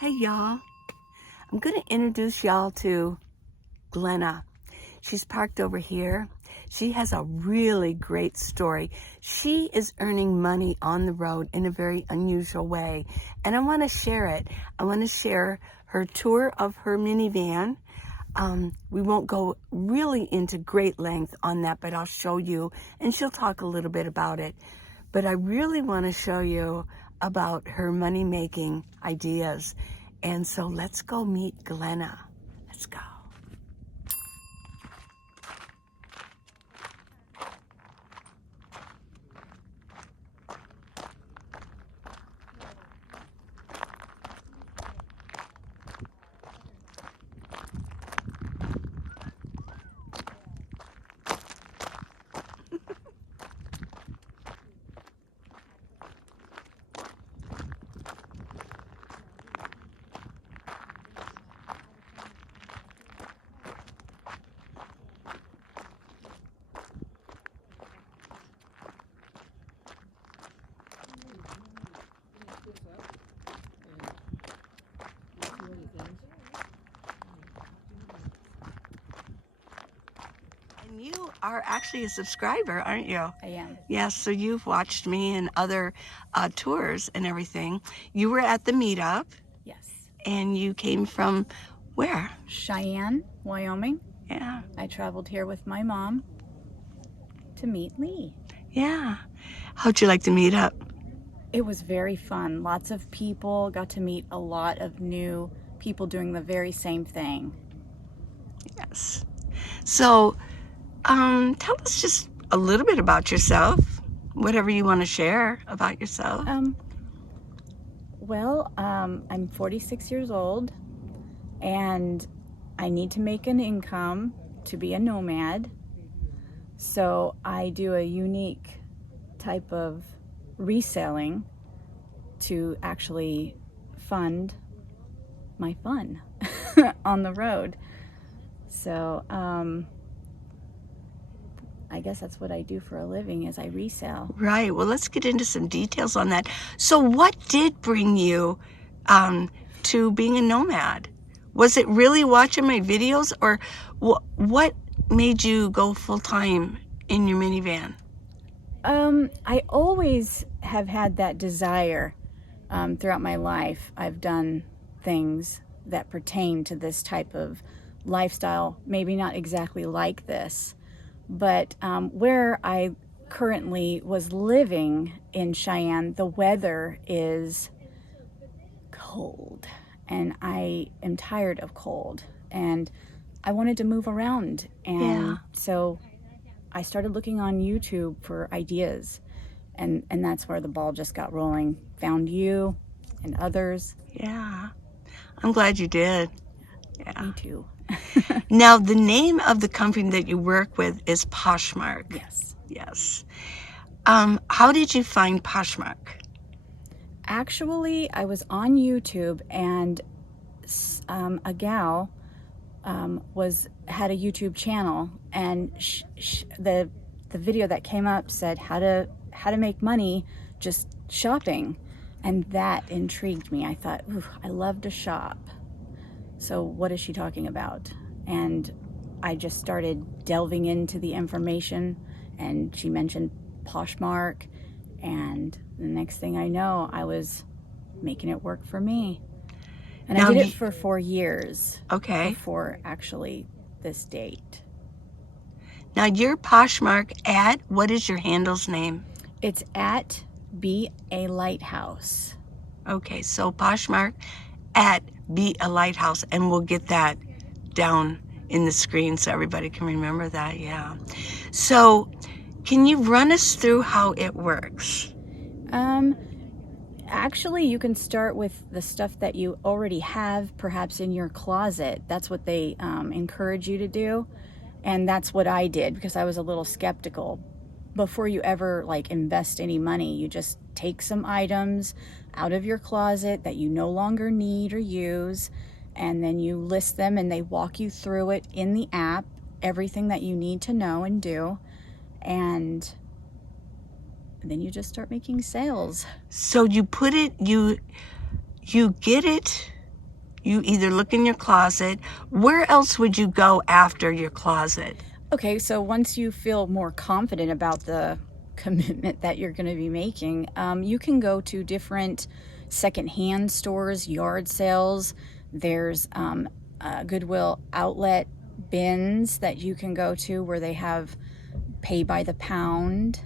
Hey y'all, I'm going to introduce y'all to Glenna. She's parked over here. She has a really great story. She is earning money on the road in a very unusual way, and I want to share it. I want to share her tour of her minivan. We won't go really into great length on that, but I'll show you, and she'll talk a little bit about it. But I really want to show you about her money-making ideas. And so let's go meet Glenna. Let's go. And you are actually a subscriber, aren't you? I am. Yes, so you've watched me and other tours and everything. You were at the meetup. Yes. And you came from where? Cheyenne, Wyoming. Yeah. I traveled here with my mom to meet Lee. Yeah. How'd you like the meetup? It was very fun. Lots of people. Got to meet a lot of new people doing the very same thing. Yes. So, tell us just a little bit about yourself. Whatever you want to share about yourself. I'm 46 years old, and I need to make an income to be a nomad. So I do a unique type of reselling to actually fund my fun on the road. So I guess that's what I do for a living, is I resell. Right. Well, let's get into some details on that. So what did bring you to being a nomad? Was it really watching my videos, or what made you go full-time in your minivan? I always have had that desire throughout my life. I've done things that pertain to this type of lifestyle, maybe not exactly like this, but where I currently was living in Cheyenne, the weather is cold, and I am tired of cold, and I wanted to move around, and so I started looking on YouTube for ideas, and that's where the ball just got rolling. Found you and others. Yeah, I'm glad you did. Yeah. Me too. Now, the name of the company that you work with is Poshmark. Yes. Yes. How did you find Poshmark? Actually, I was on YouTube, and a gal had a YouTube channel, and the video that came up said how to make money just shopping, and that intrigued me. I thought, ooh, I love to shop. So what is she talking about? And I just started delving into the information, and she mentioned Poshmark, and the next thing I know, I was making it work for me. And now, I did it for 4 years. Okay. Before actually this date. Now, your Poshmark ad, what is your handle's name? It's at Be a Lighthouse. Okay, so Poshmark at Be a Lighthouse, and we'll get that down in the screen so everybody can remember that. Yeah. So, can you run us through how it works? Actually, you can start with the stuff that you already have, perhaps in your closet. That's what they encourage you to do, and that's what I did, because I was a little skeptical. Before you ever invest any money, you just take some items out of your closet that you no longer need or use, and then you list them, and they walk you through it in the app, everything that you need to know and do, and then you just start making sales. So you put it, you get it you either look in your closet. Where else would you go after your closet? Okay, so once you feel more confident about the commitment that you're going to be making, you can go to different secondhand stores, yard sales. There's Goodwill outlet bins that you can go to where they have pay by the pound.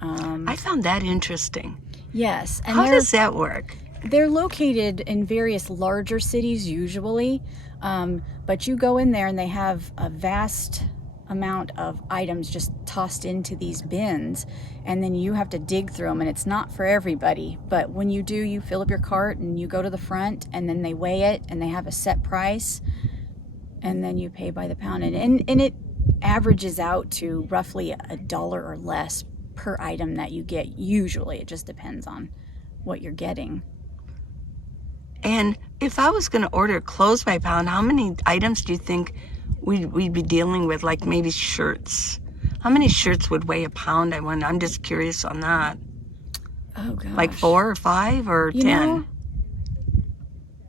I found that interesting. Yes. And How does that work? they're located in various larger cities usually, but you go in there and they have a vast amount of items just tossed into these bins, and then you have to dig through them, and it's not for everybody. But when you do, you fill up your cart and you go to the front, and then they weigh it and they have a set price, and then you pay by the pound, and it averages out to roughly $1 or less per item that you get. Usually it just depends on what you're getting. And if I was going to order clothes by pound, how many items do you think we'd be dealing with? Like maybe shirts. How many shirts would weigh a pound? I wonder. I'm just curious on that. Oh gosh. Like 4 or 5 or 10? know,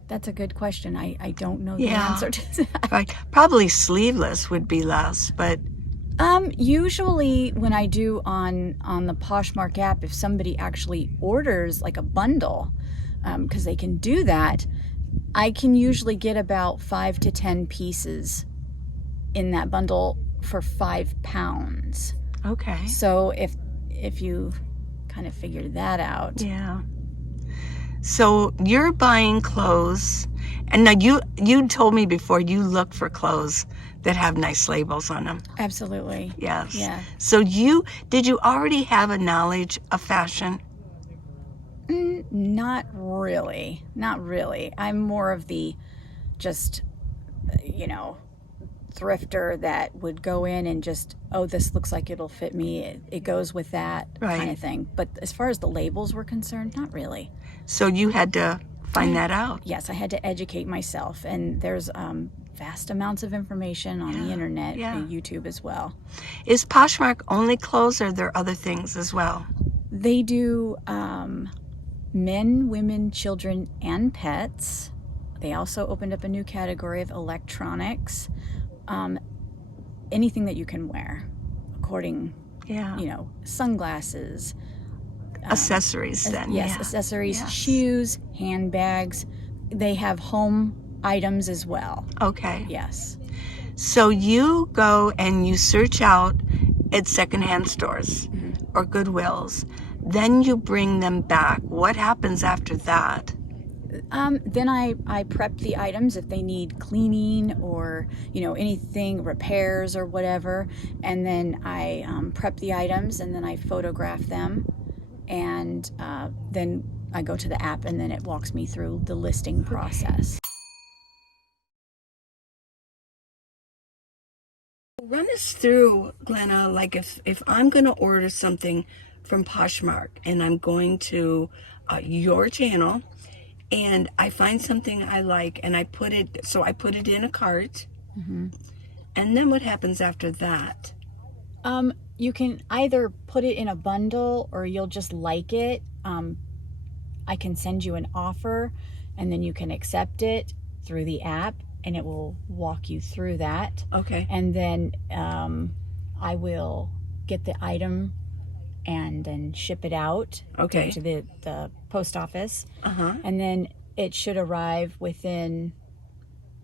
that's a good question. I don't know the answer to that. Right. Probably sleeveless would be less, but Usually when I do on the Poshmark app, if somebody actually orders like a bundle, because they can do that, I can usually get about 5 to 10 pieces in that bundle for £5. okay. So if you kind of figured that out. Yeah. So you're buying clothes, and now you told me before you look for clothes that have nice labels on them. Absolutely. Yes. Yeah. So did you already have a knowledge of fashion? Not really. Not really. I'm more of the just, thrifter that would go in and just, oh, this looks like it'll fit me. It goes with that kind of thing. But as far as the labels were concerned, not really. So you had to find that out. Yes, I had to educate myself. And there's vast amounts of information on the internet and YouTube as well. Is Poshmark only clothes, or are there other things as well? They do men, women, children, and pets. They also opened up a new category of electronics. Anything that you can wear, according, sunglasses. Accessories then. Yes, accessories, shoes, handbags. They have home items as well. Okay. Yes. So you go and you search out at secondhand stores or Goodwills. Then you bring them back. What happens after that? Then I prep the items if they need cleaning or, anything, repairs or whatever. And then I prep the items, and then I photograph them. And then I go to the app, and then it walks me through the listing process. Run us through, Glenna, like if I'm going to order something from Poshmark and I'm going to your channel and I find something I like and I put it in a cart, and then what happens after that? You can either put it in a bundle or you'll just like it. I can send you an offer, and then you can accept it through the app, and it will walk you through that. Okay. And then I will get the item and then ship it out to the post office. And then it should arrive within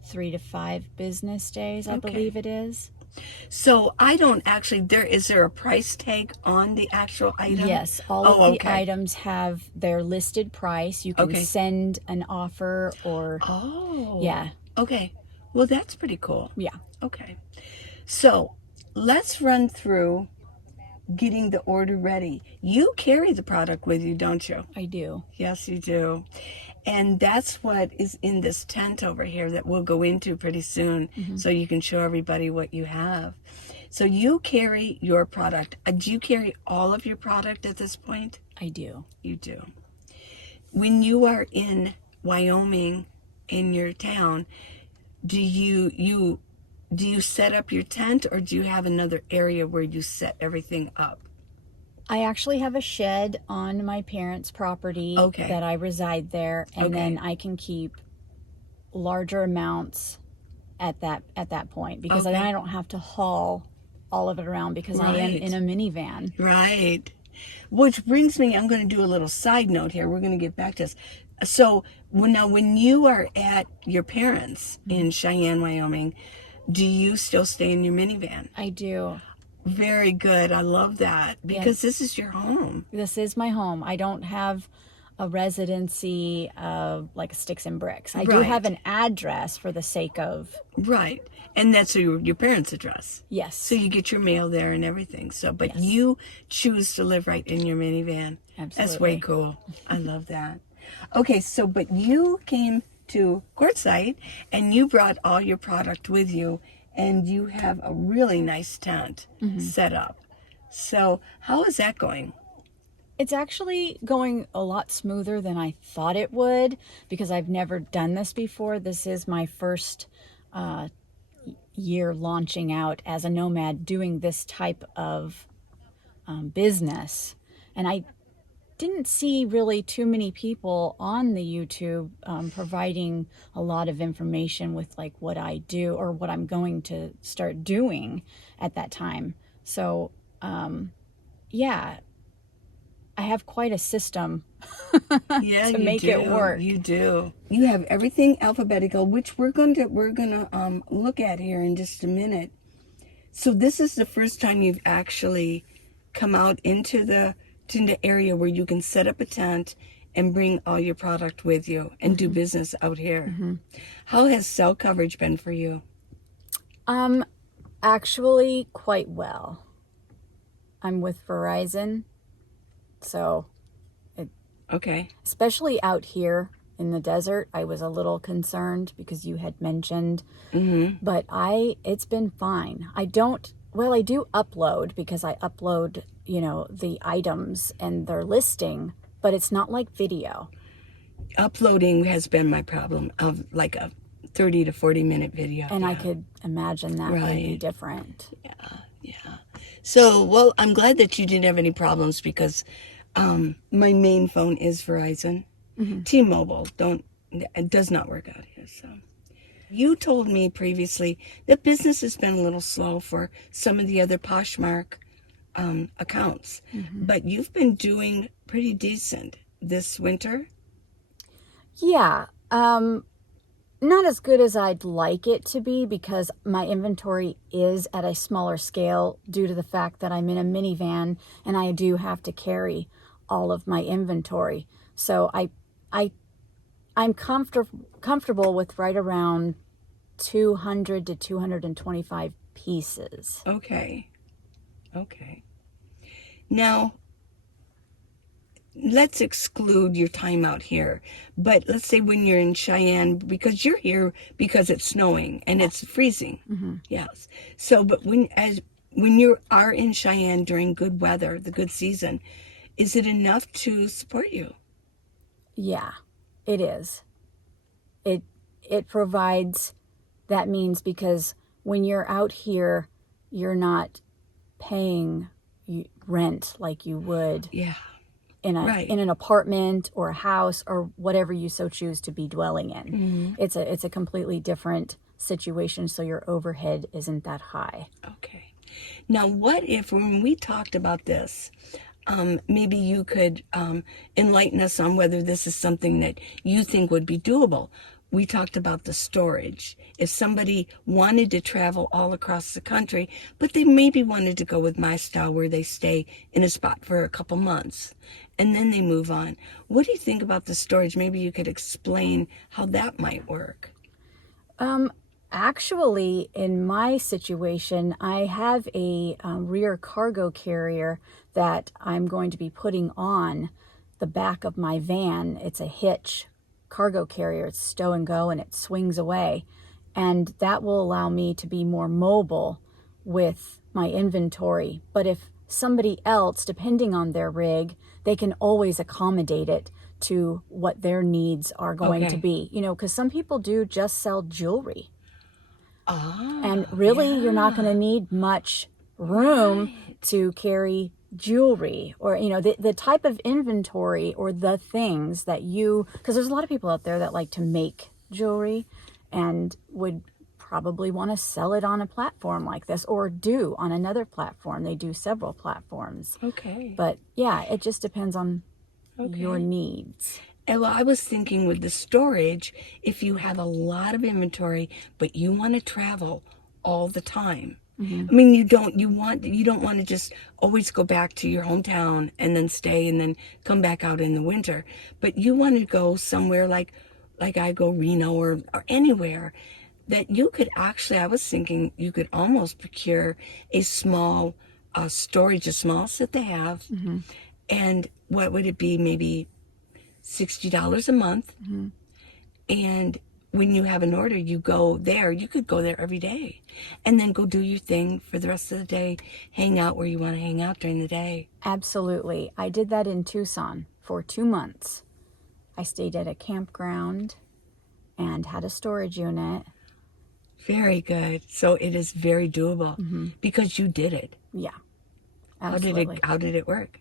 3 to 5 business days, I believe it is. So I don't actually, is there a price tag on the actual item? Yes, all of the items have their listed price. You can send an offer or... Oh. Yeah. Okay. Well, that's pretty cool. Yeah. Okay. So let's run through getting the order ready. You carry the product with you, don't you? I do. Yes, you do. And that's what is in this tent over here that we'll go into pretty soon, so you can show everybody what you have. So you carry your product. Do you carry all of your product at this point? I do. You do. When you are in Wyoming, in your town, do you set up your tent, or do you have another area where you set everything up? I actually have a shed on my parents' property that I reside there, and then I can keep larger amounts at that point, because then I don't have to haul all of it around, because I am in a minivan. Right. Which brings me, I'm going to do a little side note here. We're going to get back to this. So when you are at your parents' in Cheyenne, Wyoming, do you still stay in your minivan? I do. Very good. I love that, because this is your home. This is my home. I don't have a residency of like sticks and bricks. I do have an address for the sake of... Right. And that's your parents' address. Yes. So you get your mail there and everything. So, but you choose to live right in your minivan. Absolutely. That's way cool. I love that. Okay, so but you came to Quartzsite and you brought all your product with you, and you have a really nice tent set up. So how is that going? It's actually going a lot smoother than I thought it would, because I've never done this before. This is my first year launching out as a nomad, doing this type of business. And I didn't see really too many people on the YouTube providing a lot of information with like what I do or what I'm going to start doing at that time. So yeah, I have quite a system to make it work. You do. You have everything alphabetical, which we're gonna look at here in just a minute. So this is the first time you've actually come out into the area where you can set up a tent and bring all your product with you and do business out here. How has cell coverage been for you? Actually quite well. I'm with Verizon. So, especially out here in the desert, I was a little concerned because you had mentioned, but it's been fine. I do upload, because I upload, the items and their listing, but it's not like video. Uploading has been my problem, of like a 30 to 40 minute video. And I could imagine that would be different. Yeah. So, well, I'm glad that you didn't have any problems, because my main phone is Verizon. T-Mobile it does not work out here. So, you told me previously that business has been a little slow for some of the other Poshmark accounts, but you've been doing pretty decent this winter. Yeah. Not as good as I'd like it to be, because my inventory is at a smaller scale due to the fact that I'm in a minivan and I do have to carry all of my inventory. So I'm comfortable with right around 200 to 225 pieces. Okay. Now, let's exclude your time out here. But let's say when you're in Cheyenne, because you're here because it's snowing and it's freezing. Yes. So, but when you are in Cheyenne during good weather, the good season, is it enough to support you? Yeah, it is. It provides that means, because when you're out here, you're not paying rent like you would in an apartment or a house or whatever you so choose to be dwelling in. It's a completely different situation, so your overhead isn't that high. Okay. Now, what if, when we talked about this, maybe you could enlighten us on whether this is something that you think would be doable. We talked about the storage. If somebody wanted to travel all across the country, but they maybe wanted to go with my style, where they stay in a spot for a couple months and then they move on. What do you think about the storage? Maybe you could explain how that might work. Actually, in my situation, I have a rear cargo carrier that I'm going to be putting on the back of my van. It's a hitch cargo carrier. It's stow and go, and it swings away. And that will allow me to be more mobile with my inventory. But if somebody else, depending on their rig, they can always accommodate it to what their needs are going to be. Because some people do just sell jewelry. And really, you're not going to need much room to carry jewelry, or the type of inventory or the things that because there's a lot of people out there that like to make jewelry and would probably want to sell it on a platform like this, or do on another platform. They do several platforms. Okay. But yeah, it just depends on Okay. your needs. And well, I was thinking with the storage, if you have a lot of inventory, but you want to travel all the time. I mean, you don't want to just always go back to your hometown and then stay and then come back out in the winter. But you want to go somewhere like I go Reno or anywhere that you could actually, I was thinking you could almost procure a small storage, as small as that they have. And what would it be? Maybe $60 a month. And when you have an order, you go there. You could go there every day and then go do your thing for the rest of the day. Hang out where you want to hang out during the day. Absolutely. I did that in Tucson for 2 months. I stayed at a campground and had a storage unit. Very good. So it is very doable because you did it. Yeah, absolutely. How did it work?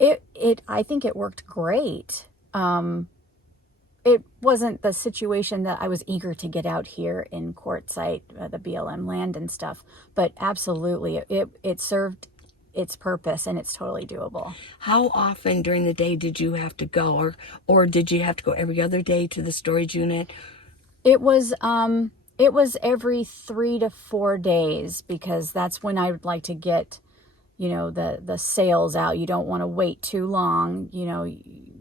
I think it worked great. It wasn't the situation that I was eager to get out here in Quartzsite, the BLM land and stuff, but absolutely it served its purpose and it's totally doable. How often during the day did you have to go, or did you have to go every other day to the storage unit? It was every 3 to 4 days, because that's when I would like to get, the sales out. You don't want to wait too long.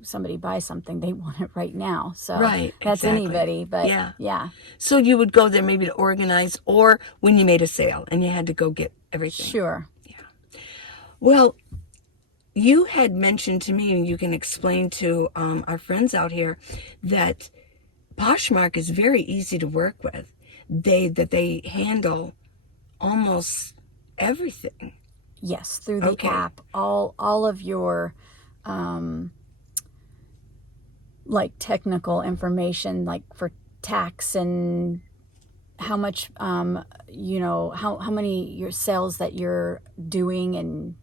Somebody buys something, they want it right now. So right, that's exactly. Anybody, but yeah. So you would go there maybe to organize, or when you made a sale and you had to go get everything. Sure. Yeah. Well, you had mentioned to me, and you can explain to our friends out here, that Poshmark is very easy to work with. They handle almost everything. Yes, through the app, all of your like technical information, like for tax and how much how many your sales that you're doing, and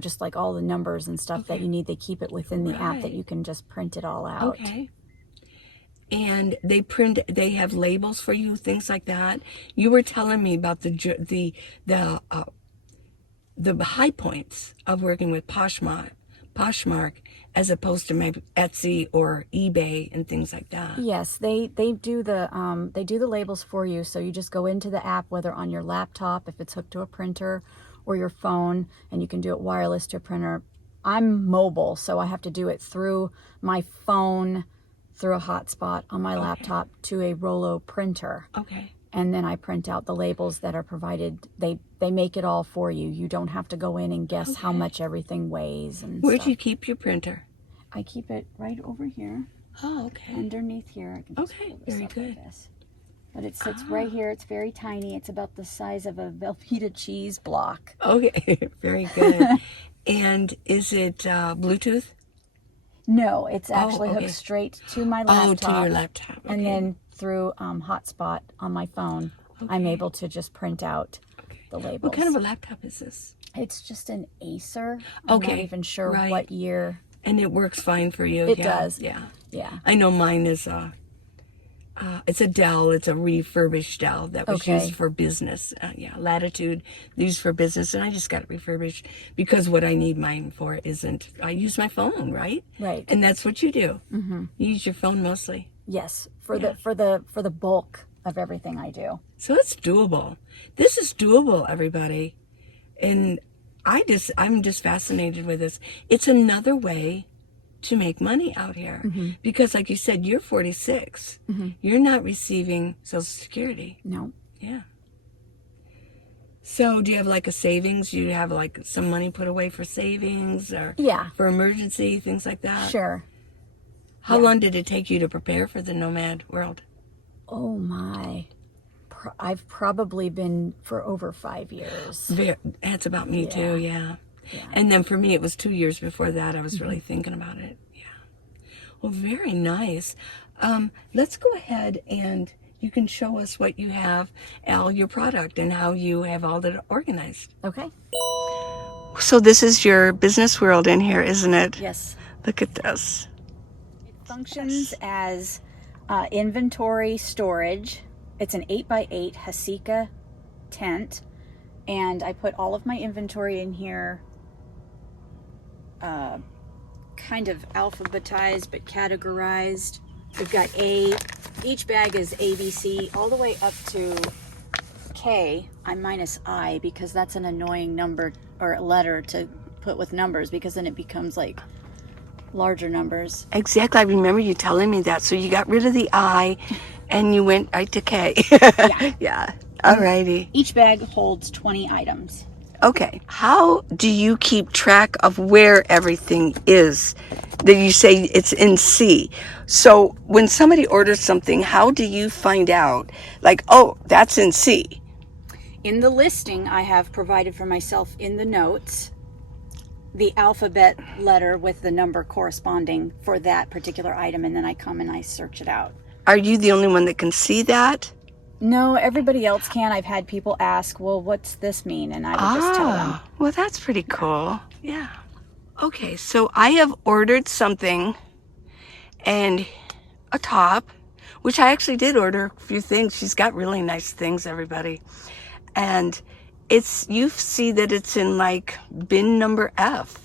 just like all the numbers and stuff that you need. They keep it within the app that you can just print it all out. Okay. And they have labels for you, things like that. You were telling me about the high points of working with Poshmark as opposed to maybe Etsy or eBay and things like that. Yes, they do the labels for you. So you just go into the app, whether on your laptop, if it's hooked to a printer, or your phone, and you can do it wireless to a printer. I'm mobile, so I have to do it through my phone, through a hotspot on my laptop to a Rollo printer. Okay. And then I print out the labels that are provided. They make it all for you. You don't have to go in and guess how much everything weighs and Where stuff. do you keep your printer? I keep it right over here. Oh, okay. Underneath here. I can just pull this very up good. like this. But it sits right here. It's very tiny. It's about the size of a Velveeta cheese block. Okay, very good. And is it Bluetooth? No, it's actually hooked straight to my laptop. Oh, to your laptop. Okay. And then through hotspot on my phone, I'm able to just print out the labels. What kind of a laptop is this? It's just an Acer. I'm not even sure what year. And it works fine for you. It does. Yeah. Yeah. I know mine is it's a Dell. It's a refurbished Dell that was used for business. Latitude, used for business, and I just got it refurbished because what I need mine for isn't. I use my phone, right? Right. And that's what you do. Mm-hmm. You use your phone mostly. Yes, for the bulk of everything I do. So it's doable. This is doable, everybody, and I'm just fascinated with this. It's another way to make money out here because, like you said, you're 46. You're not receiving Social Security. No. Yeah. So do you have like a savings? You have like some money put away for savings or for emergency, things like that? Sure. How long did it take you to prepare for the nomad world? Oh my. I've probably been for over 5 years. That's about me too, yeah. And then for me, it was 2 years before that. I was really thinking about it. Yeah. Well, very nice. Let's go ahead and you can show us what you have, your product, and how you have all that organized. Okay. So this is your business world in here, isn't it? Yes. Look at this. It functions as inventory storage. It's an 8x8 Hasika tent, and I put all of my inventory in here, kind of alphabetized but categorized. We've got each bag is ABC all the way up to K. I'm minus I because that's an annoying number or letter to put with numbers, because then it becomes like larger numbers. Exactly. I remember you telling me that. So you got rid of the I and you went right to K. Yeah. Yeah. Alrighty. Each bag holds 20 items. Okay. How do you keep track of where everything is? That you say it's in C. So when somebody orders something, how do you find out? Like, oh, that's in C. In the listing, I have provided for myself in the notes the alphabet letter with the number corresponding for that particular item, and then I come and I search it out. Are you the only one that can see that? No, everybody else can. I've had people ask, well, what's this mean? And I would just tell them. Well, that's pretty cool. Yeah. Okay, so I have ordered something, and a top, which I actually did order a few things. She's got really nice things, everybody. And you see that it's in like bin number F.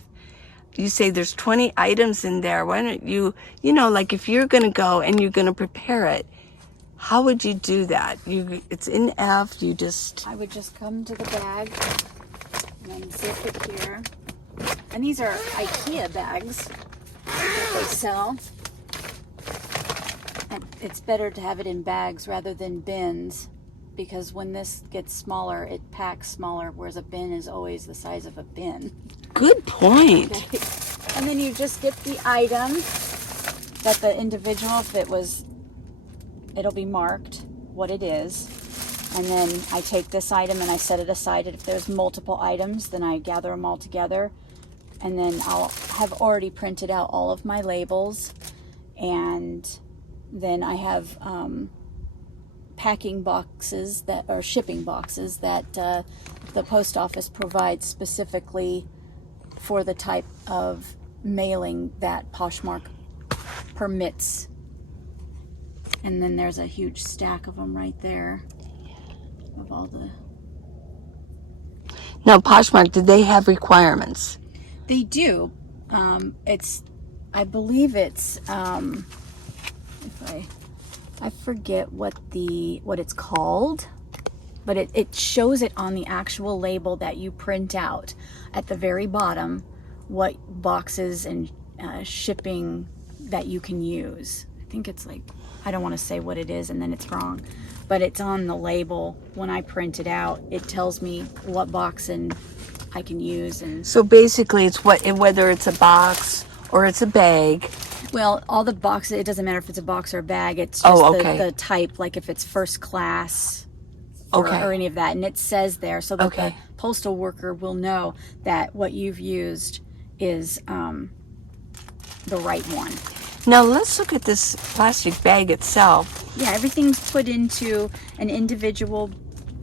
You say there's 20 items in there. Why don't like if you're going to go and you're going to prepare it, how would you do that? It's in F, I would just come to the bag and then zip it here. And these are IKEA bags that they sell. And it's better to have it in bags rather than bins, because when this gets smaller, it packs smaller, whereas a bin is always the size of a bin. Good point. Okay. And then you just get the item that the individual, it'll be marked what it is. And then I take this item and I set it aside. If there's multiple items, then I gather them all together. And then I'll have already printed out all of my labels. And then I have packing boxes shipping boxes that the post office provides specifically for the type of mailing that Poshmark permits. And then there's a huge stack of them right there of all the... Now, Poshmark, do they have requirements? They do. I believe it's, I forget what it's called, but it shows it on the actual label that you print out at the very bottom, what boxes and shipping that you can use. I think it's like, I don't want to say what it is and then it's wrong, but it's on the label. When I print it out, it tells me what box and I can use. And so basically it's whether it's a box or it's a bag. Well, all the boxes, it doesn't matter if it's a box or a bag. It's just the type, like if it's first class or any of that. And it says there so that the postal worker will know that what you've used is the right one. Now let's look at this plastic bag itself. Yeah, everything's put into an individual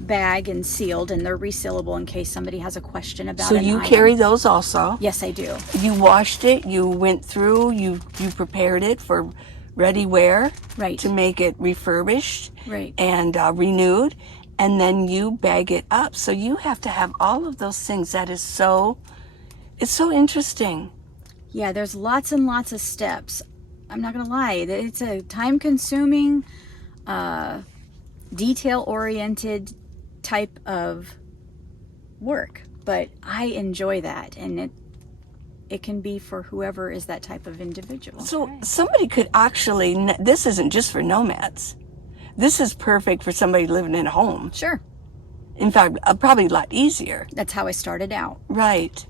bag and sealed, and they're resealable in case somebody has a question about it. So you carry those also? Yes, I do. You washed it, you went through, you prepared it for ready wear, right, to make it refurbished, right, and renewed, and then you bag it up. So you have to have all of those things. That is it's so interesting. Yeah, there's lots and lots of steps. I'm not gonna lie, it's a time-consuming, detail-oriented type of work, but I enjoy that, and it can be for whoever is that type of individual. So somebody could actually, this isn't just for nomads. This is perfect for somebody living in a home. Sure. In fact, probably a lot easier. That's how I started out. Right.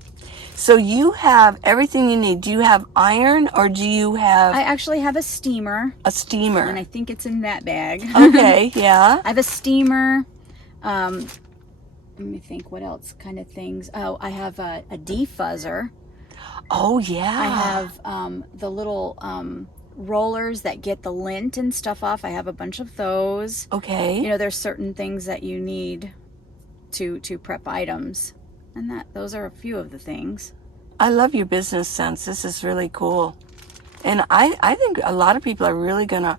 So you have everything you need. Do you have iron, or do you have... I actually have a steamer. A steamer. And I think it's in that bag. Okay, yeah. I have a steamer. Let me think, what else kind of things. Oh, I have a defuzzer. Oh, yeah. I have the little rollers that get the lint and stuff off. I have a bunch of those. Okay. You know, there's certain things that you need to prep items. And those are a few of the things. I love your business sense. This is really cool. And I think a lot of people are really going to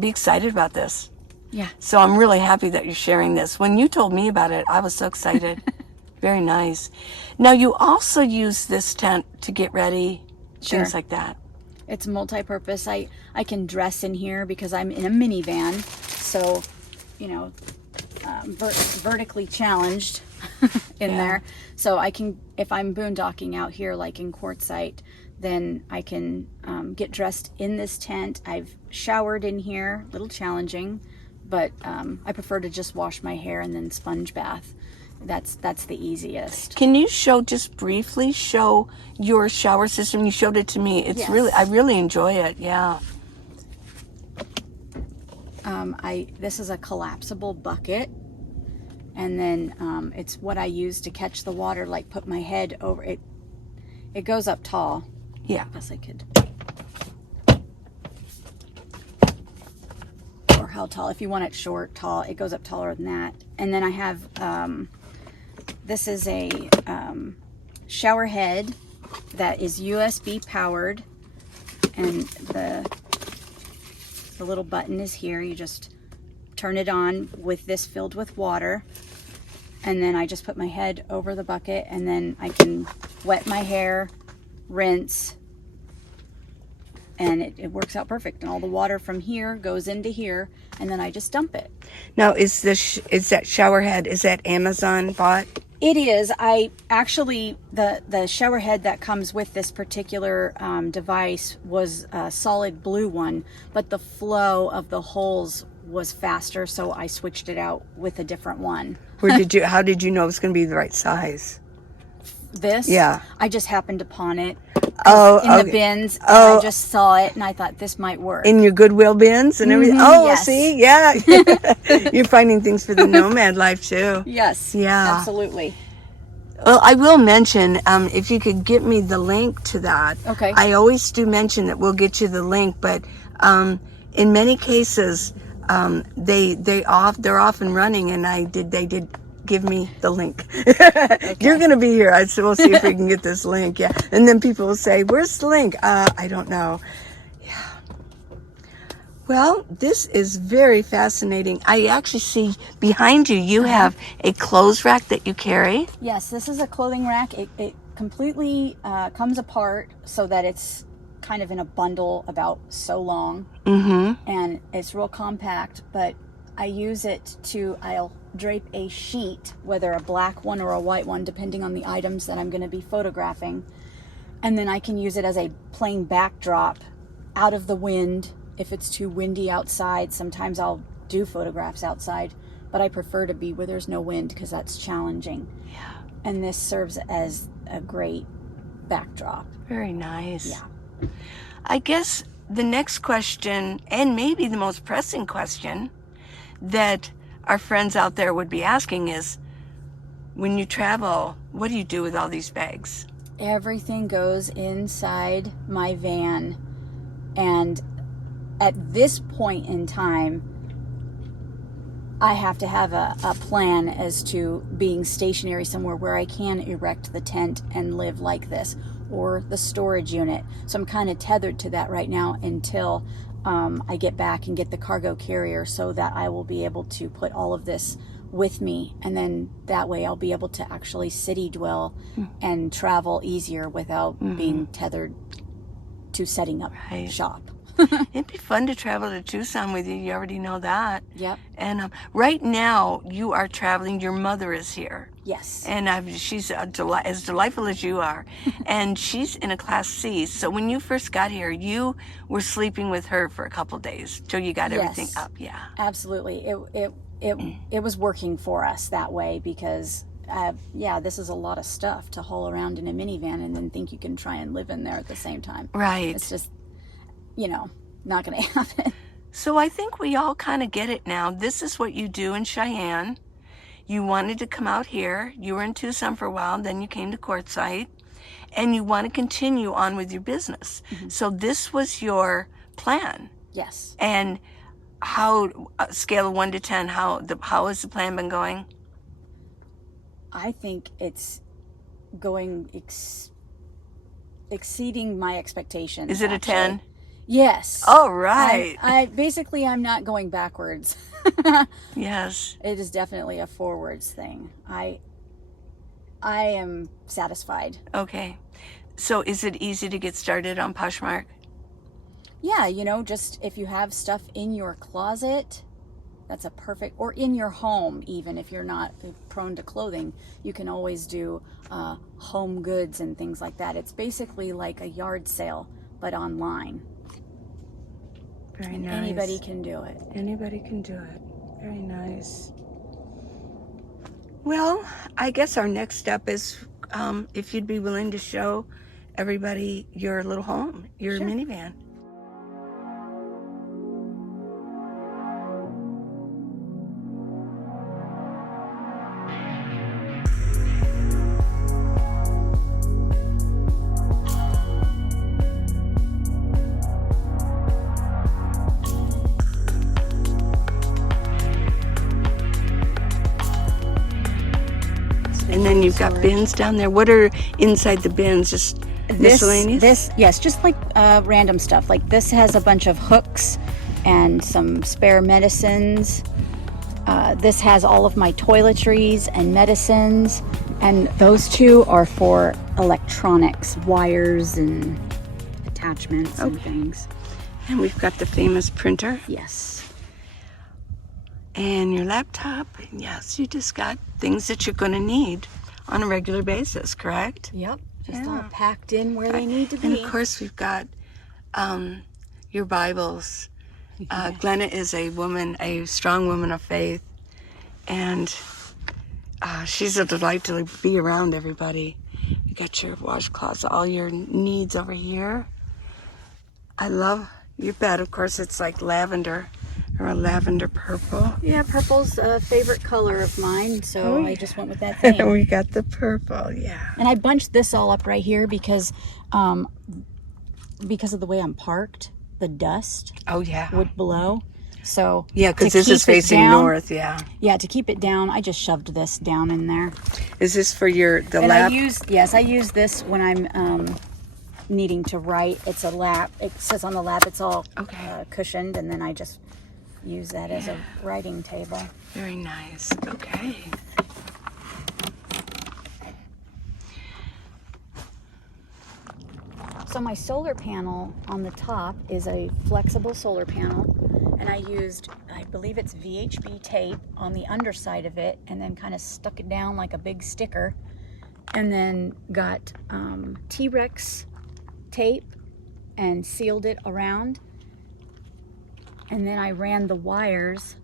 be excited about this. Yeah. So I'm really happy that you're sharing this. When you told me about it, I was so excited. Very nice. Now, you also use this tent to get ready, Sure. things like that. It's multi-purpose. I can dress in here because I'm in a minivan, so vertically challenged in there. So I can, if I'm boondocking out here like in Quartzsite, then I can get dressed in this tent. I've showered in here, a little challenging, but I prefer to just wash my hair and then sponge bath. That's the easiest. Can you just briefly show your shower system? You showed it to me. It's Yes. I really enjoy it. Yeah. This is a collapsible bucket, and then it's what I use to catch the water, like put my head over it. It goes up tall. Yeah. I guess I could. Or how tall? If you want it short, tall, it goes up taller than that. And then I have, this is a shower head that is USB powered, and the little button is here. You just turn it on with this filled with water, and then I just put my head over the bucket, and then I can wet my hair, rinse, and it works out perfect. And all the water from here goes into here, and then I just dump it. Now, is that shower head, is that Amazon bought? It is. I actually, the shower head that comes with this particular device was a solid blue one, but the flow of the holes was faster, so I switched it out with a different one. How did you know it was going to be the right size? This? Yeah. I just happened upon it the bins. I just saw it, and I thought this might work. In your Goodwill bins and everything? Mm-hmm, Oh, yes. see? Yeah. You're finding things for the nomad life, too. Yes. Yeah. Absolutely. Well, I will mention, if you could get me the link to that. Okay. I always do mention that we'll get you the link, but in many cases, they're off and running, and they did give me the link. Okay. You're going to be here. So we'll see if we can get this link. Yeah. And then people will say, where's the link? I don't know. Yeah. Well, this is very fascinating. I actually see behind you, you have a clothes rack that you carry. Yes, this is a clothing rack. It completely comes apart so that it's kind of in a bundle about so long. Mm-hmm. And it's real compact, but I use it I'll drape a sheet, whether a black one or a white one, depending on the items that I'm going to be photographing. And then I can use it as a plain backdrop out of the wind. If it's too windy outside, sometimes I'll do photographs outside, but I prefer to be where there's no wind because that's challenging. Yeah. And this serves as a great backdrop. Very nice. Yeah. I guess the next question, and maybe the most pressing question that our friends out there would be asking is, when you travel, what do you do with all these bags? Everything goes inside my van, and at this point in time, I have to have a plan as to being stationary somewhere where I can erect the tent and live like this, or the storage unit. So I'm kind of tethered to that right now until I get back and get the cargo carrier, so that I will be able to put all of this with me, and then that way I'll be able to actually city dwell and travel easier without being tethered to setting up shop. It'd be fun to travel to Tucson with you. You already know that. Yep. And right now, you are traveling. Your mother is here. Yes. And she's as delightful as you are. And she's in a Class C. So when you first got here, you were sleeping with her for a couple days till you got everything up. Yeah. Absolutely. It was working for us that way because, this is a lot of stuff to haul around in a minivan and then think you can try and live in there at the same time. Right. It's just, not going to happen. So I think we all kind of get it now. This is what you do in Cheyenne. You wanted to come out here. You were in Tucson for a while, then you came to Quartzsite, and you want to continue on with your business. Mm-hmm. So this was your plan. Yes. And how, scale of 1 to 10, how has the plan been going? I think it's going exceeding my expectations. Is it a 10? Yes. All right. I'm not going backwards. Yes. It is definitely a forwards thing. I am satisfied. Okay. So is it easy to get started on Poshmark? Yeah, you know, just if you have stuff in your closet, that's a perfect, or in your home, even if you're not prone to clothing, you can always do home goods and things like that. It's basically like a yard sale, but online. Very And nice. anybody can do it. Anybody can do it. Very nice. Well, I guess our next step is if you'd be willing to show everybody your little home, your Sure. minivan. And then you've got bins down there. What are inside the bins? Just miscellaneous? Yes, just like random stuff. Like this has a bunch of hooks and some spare medicines. This has all of my toiletries and medicines. And those two are for electronics, wires and attachments and things. And we've got the famous printer. Yes. And your laptop. And yes, you just got things that you're going to need on a regular basis, correct? Yep. Just all packed in where they need to be. And of course, we've got your Bibles. Glenna is a strong woman of faith, and she's a delight to be around everybody. You got your washcloths, all your needs over here. I love your bed. Of course, it's like lavender or a lavender purple. Yeah, purple's a favorite color of mine, so I just went with that theme. We got the purple, yeah. And I bunched this all up right here because of the way I'm parked, the dust would blow. So yeah, because this is facing north, yeah. Yeah, to keep it down, I just shoved this down in there. Is this for the and lap? I use this when I'm needing to write. It's a lap. It says on the lap it's all cushioned, and then I just use that as a writing table. Very nice. Okay. So my solar panel on the top is a flexible solar panel, and I used, I believe it's VHB tape on the underside of it, and then kind of stuck it down like a big sticker, and then got T-Rex tape and sealed it around, and then I ran the wires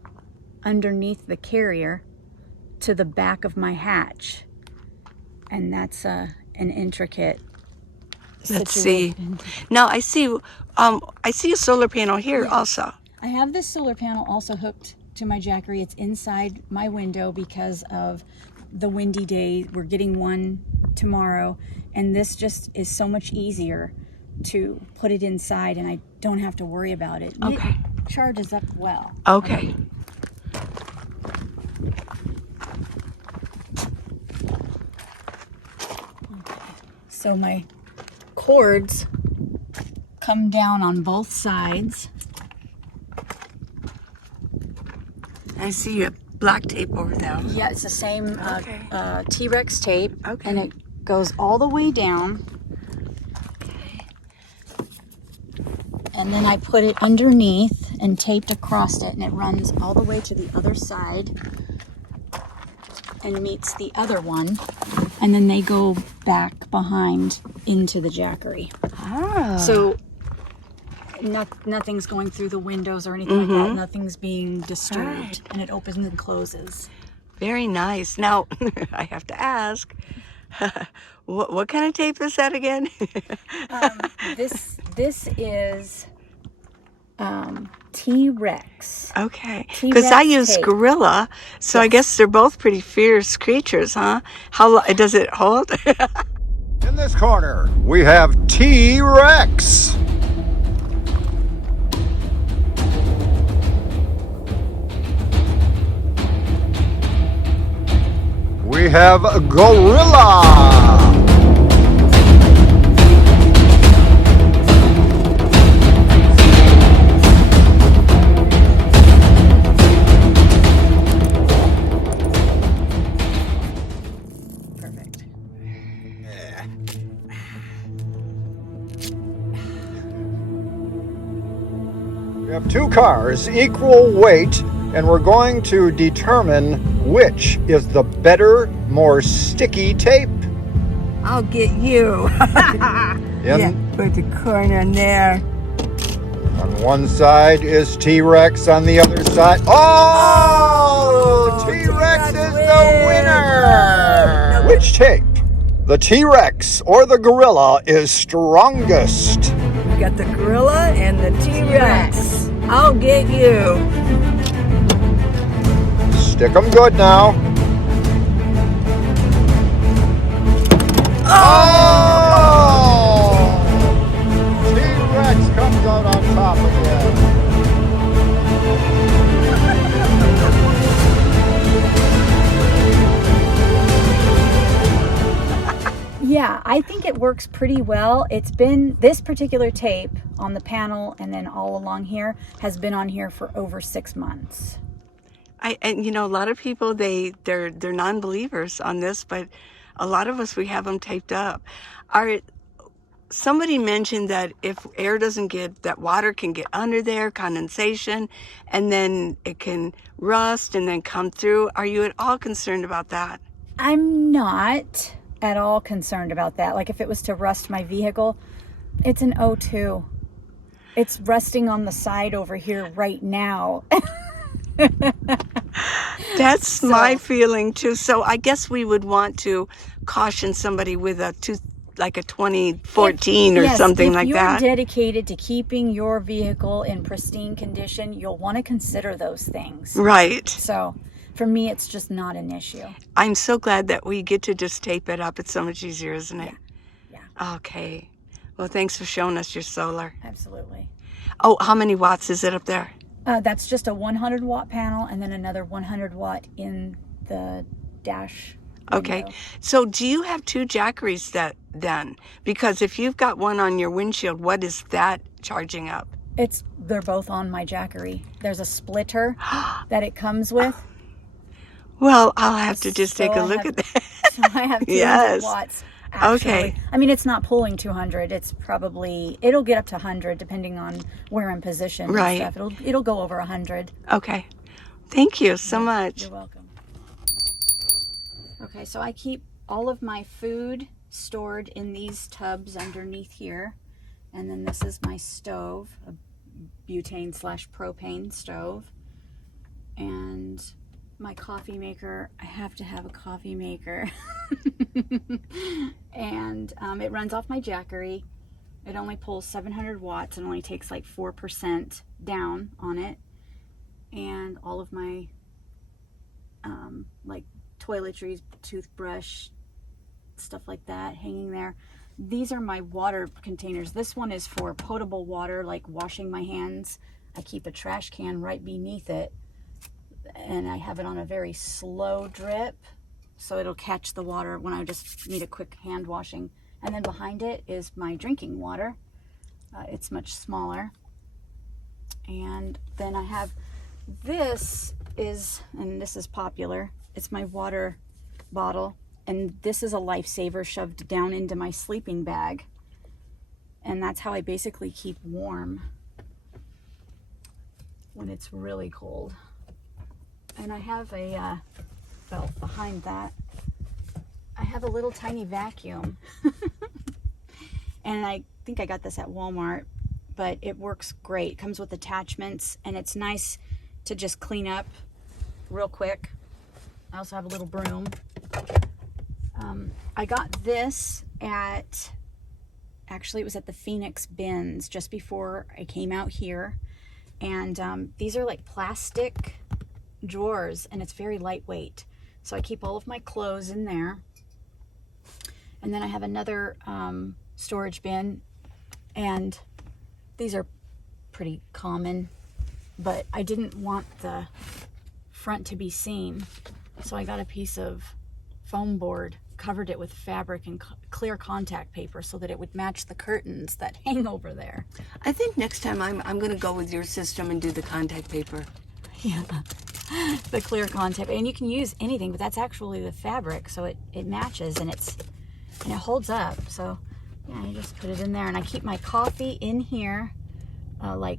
underneath the carrier to the back of my hatch, and that's an intricate Let's see. Now I see a solar panel here also. I have this solar panel also hooked to my Jackery. It's inside my window because of the windy day. We're getting one tomorrow, and this just is so much easier to put it inside, and I don't have to worry about it. Okay. It charges up well. Okay. So my cords come down on both sides. I see you have black tape over there. Yeah, it's the same T-Rex tape, Okay. and it goes all the way down. And then I put it underneath and taped across it, and it runs all the way to the other side and meets the other one, and then they go back behind into the Jackery. Ah. So nothing's going through the windows or anything like that. Nothing's being disturbed, Right. and it opens and closes. Very nice. Now I have to ask, what kind of tape is that again? This is T-Rex. Okay, because I use tape. Gorilla, so I guess they're both pretty fierce creatures, huh? How does it hold? In this corner, we have T-Rex. We have Gorilla. We have two cars, equal weight, and we're going to determine which is the better, more sticky tape. I'll get you. Yeah, put the corner in there. On one side is T-Rex, on the other side... Oh! T-Rex is the winner! No, Which tape, the T-Rex or the gorilla, is strongest? we got the gorilla and the T-Rex. I'll get you. Stick 'em good now. Oh! T-Rex comes out on top again. Yeah, I think it works pretty well. It's been, this particular tape on the panel and then all along here has been on here for over 6 months. And you know, a lot of people, they're non-believers on this, but a lot of us, we have them taped up. Somebody mentioned that if air doesn't get, that water can get under there, condensation, and then it can rust and then come through. Are you at all concerned about that? I'm not at all concerned about that. Like if it was to rust my vehicle, it's an O2. It's rusting on the side over here right now. That's my feeling too. So I guess we would want to caution somebody with like a 2014 or something like that. If you're dedicated to keeping your vehicle in pristine condition, you'll want to consider those things. Right. So for me, it's just not an issue. I'm so glad that we get to just tape it up. It's so much easier, isn't it? Yeah. Okay. Well, thanks for showing us your solar. Absolutely. Oh, how many watts is it up there? That's just a 100 watt panel and then another 100 watt in the dash window. Okay. So do you have two jackeries then? Because if you've got one on your windshield, what is that charging up? They're both on my jackery. There's a splitter that it comes with. Well, I'll have to just take a look at that. So I have 200 watts. Actually. Okay. I mean, it's not pulling 200. It's probably, it'll get up to 100 depending on where in position Right. and stuff. It'll go over 100. Okay. Thank you so much. You're welcome. Okay, so I keep all of my food stored in these tubs underneath here. And then this is my stove, a butane/propane stove. And my coffee maker, I have to have a coffee maker. And it runs off my jackery. It only pulls 700 watts and only takes like 4% down on it. And all of my like toiletries, toothbrush, stuff like that hanging there. These are my water containers. This one is for potable water, like washing my hands. I keep a trash can right beneath it, and I have it on a very slow drip, so it'll catch the water when I just need a quick hand washing. And then behind it is my drinking water. It's much smaller. And then I have this and this is popular. It's my water bottle. And this is a lifesaver shoved down into my sleeping bag. And that's how I basically keep warm when it's really cold. And I have well, behind that, I have a little tiny vacuum. And I think I got this at Walmart, but it works great. It comes with attachments, and it's nice to just clean up real quick. I also have a little broom. I got this actually it was at the Phoenix bins just before I came out here. And these are like plastic drawers, and it's very lightweight. So I keep all of my clothes in there. And then I have another storage bin, and these are pretty common, but I didn't want the front to be seen. So I got a piece of foam board, covered it with fabric and clear contact paper so that it would match the curtains that hang over there. I think next time I'm going to go with your system and do the contact paper. Yeah, the clear contact, and you can use anything, but that's actually the fabric, so it matches, and it holds up. So yeah, you just put it in there, and I keep my coffee in here, like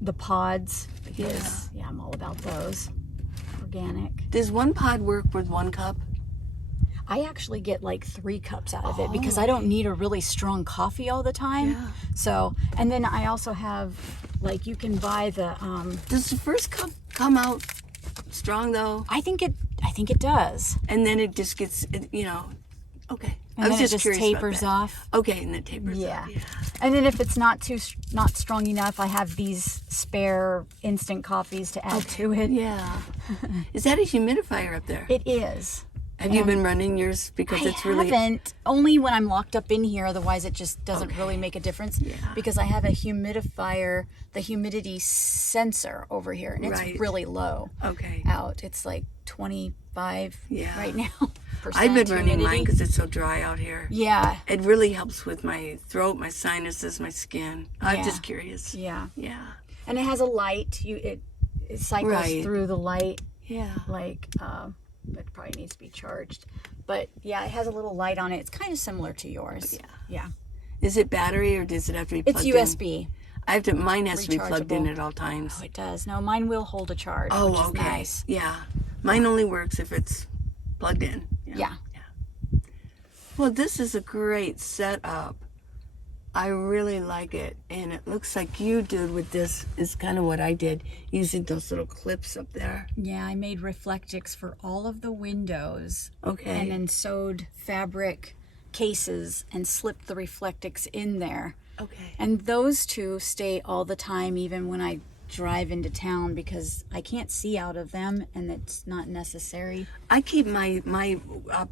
the pods. Yeah. Because, yeah, I'm all about those. Organic. Does one pod work with one cup? I actually get like 3 cups out of it because I don't need a really strong coffee all the time. Yeah. So, and then I also have, like, you can buy the, Does the first cup come out strong though? I think it does. And then it just gets, okay. And I was then it just just curious tapers about that. off. Okay, and it tapers Yeah. off. Yeah. And then if it's not strong enough, I have these spare instant coffees to add to it. Yeah. Is that a humidifier up there? It is. Have you been running yours because it's really... I haven't. Only when I'm locked up in here. Otherwise, it just doesn't really make a difference. Yeah. Because I have a humidifier, the humidity sensor over here, and it's Right. really low Okay. out. It's like 25 Yeah. right now. I've been running mine humidity. because it's so dry out here. Yeah. It really helps with my throat, my sinuses, my skin. I'm Yeah. just curious. Yeah. Yeah. And it has a light. It cycles Right. through the light. Yeah. Like, it probably needs to be charged. But yeah, it has a little light on it. It's kind of similar to yours. Yeah. Is it battery or does it have to be It's plugged in? USB. Mine has to be plugged in Rechargeable. at all times. Oh, it does. No, mine will hold a charge, which Oh, is okay. nice. Yeah. Mine only works if it's plugged in. Yeah. Well, this is a great setup. I really like it. And it looks like you did with this is kind of what I did, using those little clips up there. Yeah, I made Reflectix for all of the windows. Okay. And then sewed fabric cases and slipped the Reflectix in there. Okay. And those two stay all the time, even when I drive into town, because I can't see out of them and it's not necessary. I keep my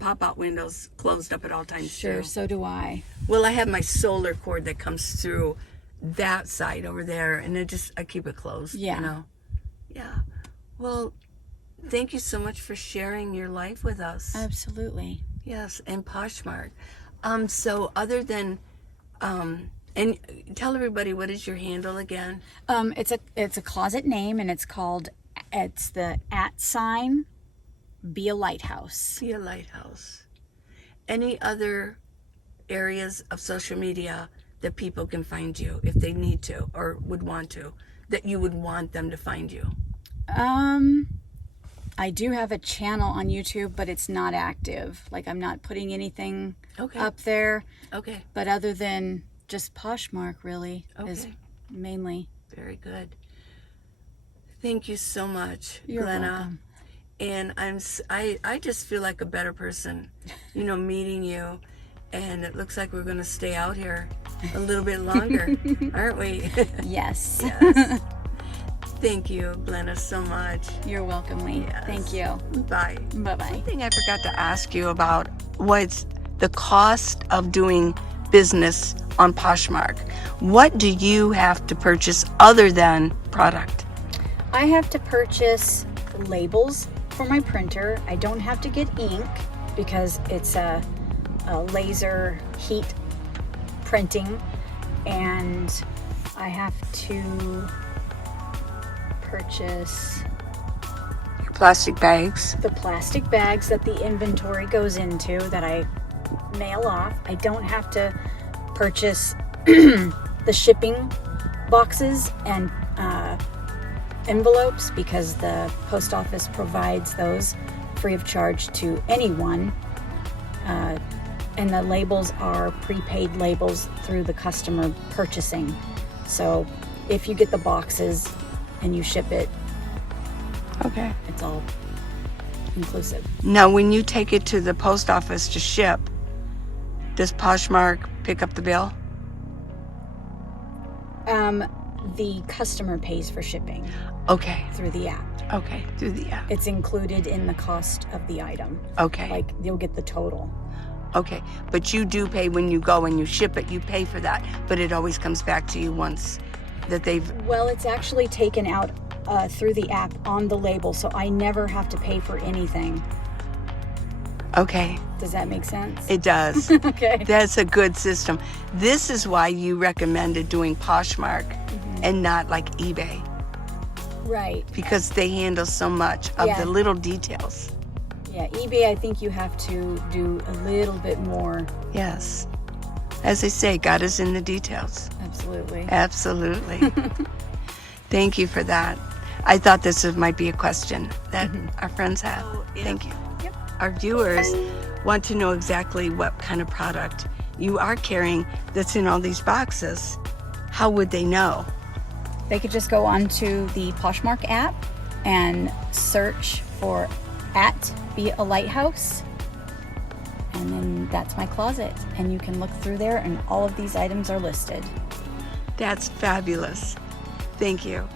pop-out windows closed up at all times, Sure, too. so do I. Well, I have my solar cord that comes through that side over there, and I keep it closed, Yeah. Yeah. Well, thank you so much for sharing your life with us. Absolutely. Yes, and Poshmark. So other than, and tell everybody, what is your handle again? It's a closet name, and it's the @ Be a Lighthouse. Be a Lighthouse. Any other areas of social media that people can find you if they need to or would want to, that you would want them to find you? I do have a channel on YouTube, but it's not active. Like, I'm not putting anything up there. Okay. But other than just Poshmark, really, is Okay. mainly. Very good. Thank you so much, You're Glenna. welcome. And I just feel like a better person, meeting you. And it looks like we're going to stay out here a little bit longer, aren't we? Yes. Yes. Thank you, Glenna, so much. You're welcome, Lee. Yes. Thank you. Bye. Bye-bye. One thing I forgot to ask you about was the cost of doing business on Poshmark. What do you have to purchase other than product? I have to purchase labels for my printer. I don't have to get ink because it's a laser heat printing, and I have to purchase Plastic bags. the plastic bags that the inventory goes into that I mail off. I don't have to purchase the shipping boxes and envelopes because the post office provides those free of charge to anyone. And the labels are prepaid labels through the customer purchasing. So if you get the boxes and you ship it, Okay. it's all inclusive. Now, when you take it to the post office to ship, does Poshmark pick up the bill? The customer pays for shipping Okay. through the app. Okay. Through the app. It's included in the cost of the item. Okay. Like, you'll get the total. Okay. But you do pay when you go and you ship it. You pay for that. But it always comes back to you once that they've... Well, it's actually taken out through the app on the label, so I never have to pay for anything. Okay. Does that make sense? It does. Okay. That's a good system. This is why you recommended doing Poshmark and not like eBay, Right. because they handle so much of Yeah. the little details. Yeah, eBay, I think you have to do a little bit more. Yes. As they say, God is in the details. Absolutely. Absolutely. Thank you for that. I thought might be a question that our friends have. Thank you. Yep. Our viewers want to know exactly what kind of product you are carrying that's in all these boxes. How would they know? They could just go onto the Poshmark app and search for @Be a Lighthouse. And then that's my closet. And you can look through there and all of these items are listed. That's fabulous. Thank you.